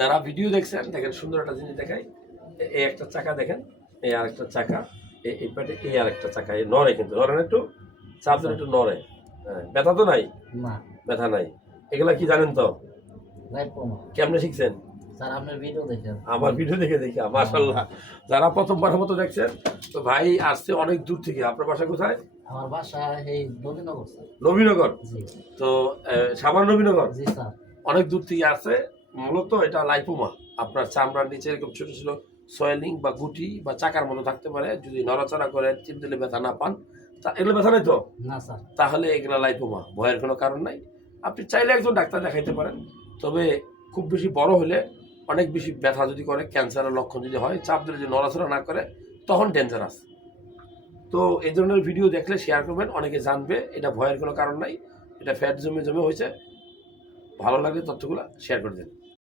যারা ভিডিও দেখছেন দেখেন সুন্দর একটা জিনিস দেখাই। এই একটা চাকা দেখেন, এই আরেকটা চাকা, এই পাটে এই আরেকটা চাকা, এই নড়ে, কিন্তু নড়ে না, একটু চাপ দিলে একটু নড়ে। হ্যাঁ, ব্যথা তো নাই? না, ব্যথা নাই। এগুলা কি জানেন তো? লাইপোমা। কেমনে শিখছেন? স্যার আপনার ভিডিও দেখেন। আমার ভিডিও দেখে দেখা, মাশাআল্লাহ। যারা প্রথমবারের মতো দেখছেন, তো ভাই আসছে অনেক দূর থেকে। আপনার বাসা কোথায়? আমার বাসা এই নবীনগর স্যার। নবীনগর। জি তো সাভার নবীনগর জি স্যার। অনেক দূর থেকে আসছে। মূলত এটা লাইপোমা, আপনার চামড়ার নিচে এরকম ছোট ছোট সোয়েলিং বা গুটি বা চাকার মতো থাকতে পারে। যদি নড়াচড়া করে চিপ দিলে ব্যথা না পান, তা এগুলো ব্যথা নাই তো? না স্যার। তাহলে এগুলো লাইপোমা, ভয়ের কোনো কারণ নাই। আপনি চাইলে একজন ডাক্তার দেখাইতে পারেন। তবে খুব বেশি বড় হলে, অনেক বেশি ব্যথা যদি করে, ক্যান্সারের লক্ষণ যদি হয়, চাপ দিলে যদি নড়াচড়া না করে, তখন ডেঞ্জারাস। তো এই ধরনের ভিডিও দেখলে শেয়ার করবেন, অনেকে জানবে। এটা ভয়ের কোনো কারণ নাই, এটা ফ্যাট জমে জমে হয়েছে। ভালো লাগলে তথ্যগুলো শেয়ার করে দেন।